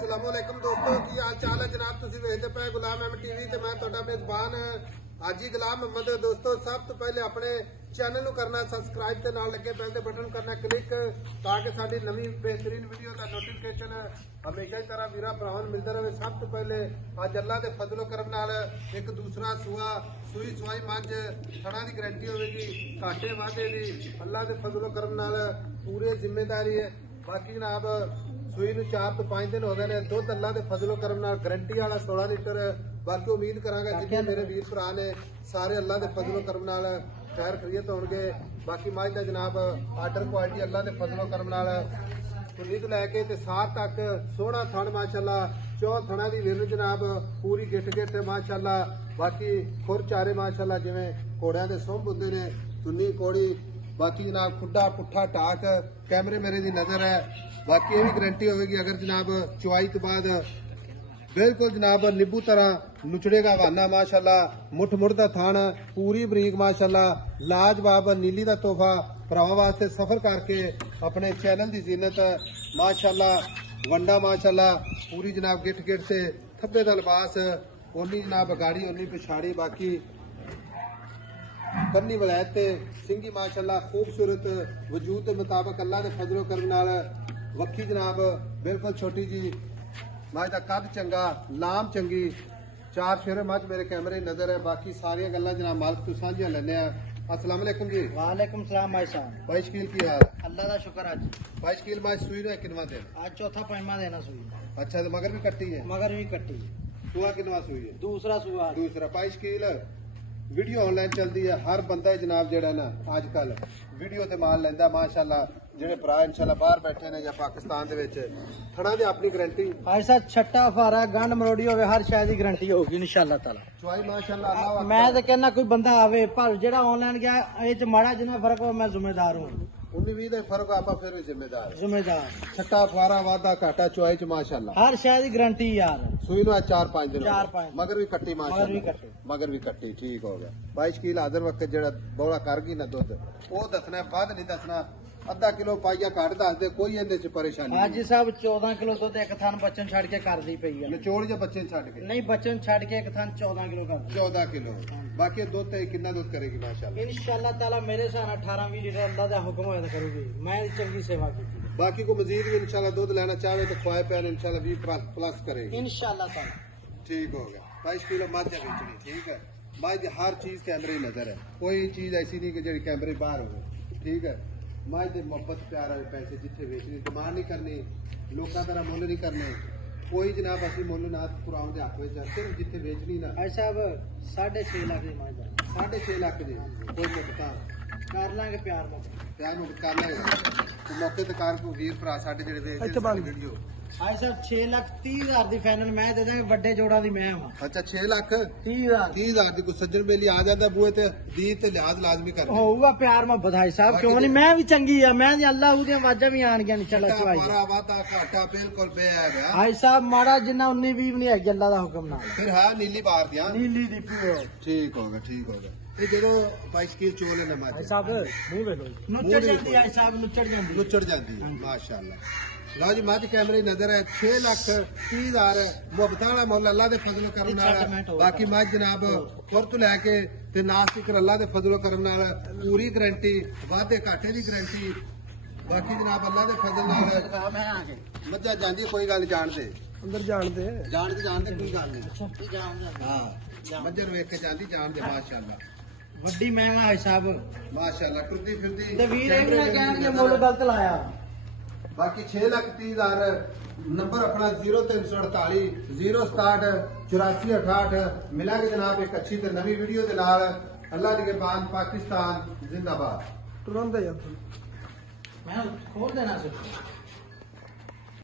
अस्सलामुअलैकुम दोस्तों की हाल चाल है जनाब। तुसीं वेखदे पे गुलाम अहमद टीवी ते मैं तुहाडा मेजबान हाजी गुलाम अहमद। दोस्तों सब तो पहले अपने चैनल नूं करना सबसक्राइब ते नाल लगे बेल दे बटन करना क्लिक ताकि साडी नवी बेहतरीन वीडियो दा नोटिफिकेशन हमेशा की तरह वीरा भरावां नूं मिलदा रहे। सब तो पहले अज अल्लाह दे फजलो करम नाल एक दूसरा सूआ सूई सवाई मंझ थड़ा की गारंटी होगी, घाटे वाधे की अल्लाह के फजलो करम नाल पूरी जिम्मेदारी है। बाकी जनाब सूई नूं 4 तो 5 दिन हो गए ने, दुध अल्लाह के फजलो करम नाल गारंटी वाला 16 लीटर। बाकी उम्मीद करांगा जिन्ने मेरे वीर भरा ने सारे अल्लाह के फजलो करम नाल खैर खरीयत होणगे। बाकी मझ दा जनाब आर्डर क्वालिटी अल्लाह के फजलो करम नाल पुनीत लैके ते साथ तक सोहना थण माशाअल्लाह चौ थणा दी विरन जनाब पूरी गिट गिट माशाअल्लाह। बाकी खुर चारे माशाअल्लाह जिवें घोड़ियां दे सुंभ हुंदे ने तुन्नी कोड़ी। बाकी जनाब खुड्डा पुट्ठा टाक कैमरे मेरे दी नजर है। बाकी ये भी गारंटी होगी अगर जनाब चुवाई तो बाद बिल्कुल जनाब नींबू तरह नुचड़ेगा वाना माशाअल्लाह। मुठ मुठ दा थान पूरी बरीक माशाअल्लाह लाजवाब नीली दा तोहफा भरावां वास्ते सफर करके अपने चैनल दी जीनत माशाअल्लाह। वंडा माशाअल्लाह पूरी जनाब गिट गिट से थब्बे दा लिबास ओनी जनाब गाड़ी ओनी पिछाड़ी। बाकी कन्नी वलैत सिंगी माशाअल्लाह खूबसूरत वजूद के मुताबिक अल्लाह के फजलो करम नाल वक्खी जनाब बिल्कुल छोटी जी मझ का कद चंगा लाम चंगी 4 शेरे मझ मेरे कैमरे नजर है। बाकी सारिया गल्लां जनाब मालिक तो सांझिया लैने आ। अस्सलाम वालेकुम जी। वालेकुम सलाम भाई साहब। भाई शकील की हाल? अल्लाह का शुक्र। आज भाई शकील मैं सुई ना किनवा दिन? आज चौथा पंजवा देना सुई। अच्छा तो मगर भी कट्टी है? मगर भी कट्टी। सुआ किनवा सुई है? दूसरा सुआ। दूसरा। भाई शकील वीडियो ऑनलाइन चलती है, हर बंदा जनाब जेड़ा ना अजकल वीडियो ते माल लैंदा माशाअल्लाह। जेड़े भरा इंशाअल्लाह बाहर बैठे ने या पाकिस्तान दे विच थणा दी अपनी गारंटी भाई साहब छट्टा फारा गंड मरोड़ी होवे हर शय दी गारंटी होगी इंशाअल्लाह ताला। चुवाई माशाअल्लाह अल्लाह मैं तो कहना कोई बंदा आवे पर जेड़ा ऑनलाइन गया ए च माड़ा जिन्ना फर्क हो मैं जिम्मेदार हूं। 19-20 ਦਾ ਫਰਕ ਆਪਾਂ ਫਿਰ ਵੀ ਜ਼ਿੰਮੇਦਾਰ ਛੱਟਾ ਫਾਰਾ ਵਾਦਾ ਘਾਟਾ ਚੁਆਈ ਚ ਮਾਸ਼ਾਅੱਲਾ ਹਰ ਸ਼ੈ ਦੀ ਗਾਰੰਟੀ ਯਾਰ। ਸੂਈ ਨੂੰ 4-5 ਦਿਨ 4-5 ਮਗਰ ਵੀ ਕੱਟੀ ਮਾਸ਼ਾਅੱਲਾ ਮਗਰ ਵੀ ਕੱਟੀ ਠੀਕ ਹੋ ਗਿਆ। 22 ਸ਼ਕੀਲ ਹਾਜ਼ਰ ਵਕਤ ਜਿਹੜਾ ਬੋਲਾ ਕਰ ਗਈ ਨਾ ਦੁੱਧ ਉਹ ਦੱਸਣਾ ਵੱਧ ਨਹੀਂ ਦੱਸਣਾ। ਅੱਧਾ ਕਿਲੋ ਪਾਈਆ ਘੱਟ ਦੱਸ ਦੇ ਕੋਈ ਇਹਦੇ ਚ ਪਰੇਸ਼ਾਨੀ ਨਹੀਂ। ਅੱਜ ਸਾਹਿਬ 14 ਕਿਲੋ ਦੁੱਧ ਇੱਕ ਥਣ ਬੱਚਨ ਛੱਡ ਕੇ ਕਰਦੀ ਪਈ ਹੈ। ਨਿਚੋੜ ਜਾਂ ਬੱਚੇ ਛੱਡ ਕੇ? ਨਹੀਂ ਬੱਚਨ ਛੱਡ ਕੇ ਇੱਕ ਥਣ 14 ਕਿਲੋ ਕਰਦੀ। 14 ਕਿਲੋ ਬਾਕੀ ਦੁੱਧ ਤੇ ਕਿੰਨਾ ਦੁੱਧ ਕਰੇਗੀ ਮਾਸ਼ਾਅੱਲਾ? इंशाअल्लाह ताला मेरे साथ 18-20 लीटर अल्लाह का हुक्म होया करूगी। मैं चंगी सेवा की। बाकी को मजीद भी इंशाअल्लाह दूध लेना चाहे तो खुआए पे इंशाअल्लाह 20 प्लस करेगी इंशाअल्लाह ताला। ठीक हो गया। 22 किलो मझ बेचनी ठीक है। मझ हर चीज कैमरे नजर है, कोई चीज ऐसी नहीं कि जी कैमरे बाहर हो। ठीक है मझ दे मोहब्बत प्यार वाले पैसे जिथे बेचनी डिमांड नहीं करनी, लोगों तरह मुल नहीं करने। कोई जनाब असि मुल ना पुराव के हक में सिर्फ जिथे बेचनी ना। भाई साहब 6.5 लाख की मझ 6.5 लाख की कोई चुकता कर लांगे प्यार कर लांगे मौके ते कार को वीर भरा साडे जेडे वेचदे वीडियो। भाई साहब 6,30,000 दी फाइनल मैं दे देंगे बड़े जोड़ा दी मैं हां। अच्छा 6,30,000 दी को सज्जन बेली आ जांदा बूए ते दी ते लिहाज लाजमी कर होगा प्यार में बधाई साहब क्यों नहीं। मैं भी चंगी है मैं अल्लाह दी आवाज़ां भी आन गया इंशाअल्लाह चवाई हमारा वादा घाटा बिल्कुल बेअब है। भाई साहब माड़ा जिन्ना 19-20 नहीं है अल्लाह दा हुक्म ना फिर हां नीली बार दिया नीली दी पियो। ठीक होगा ठीक होगा। ये देखो 22 की चोले ना मार भाई साहब मुंह वे लो नुचड़ जाती है साहब नुचड़ जाती है माशाअल्लाह। लो जी मझ कैमरे नजर है 6,30,000 मुहब्बत वाला मुल अल्लाह दे फजलो करम नाल। बाकी मझ जनाब खुर तो लैके ते नास तक अल्लाह दे फजलो करम नाल पूरी गारंटी वादे घाटे दी गारंटी। बाकी जनाब अल्लाह दे फजल नाल मझा जांदी कोई गल जान दे अंदर जान दे कोई गल नहीं। हां मझर वेख के जांदी जान दे माशाअल्लाह। वड्डी महंगा है साहब माशाअल्लाह कुर्दी फिरदी ते वीर एक ना कहणगे मुल गलत लाया। बाकी 6,30,000 नंबर अपना 0348 067 8468 मिलांगे जनाब एक अच्छी तो नवी वीडियो के नाल। अल्लाह के बाद पाकिस्तान जिंदाबाद। तुरंत मैं खोल देना।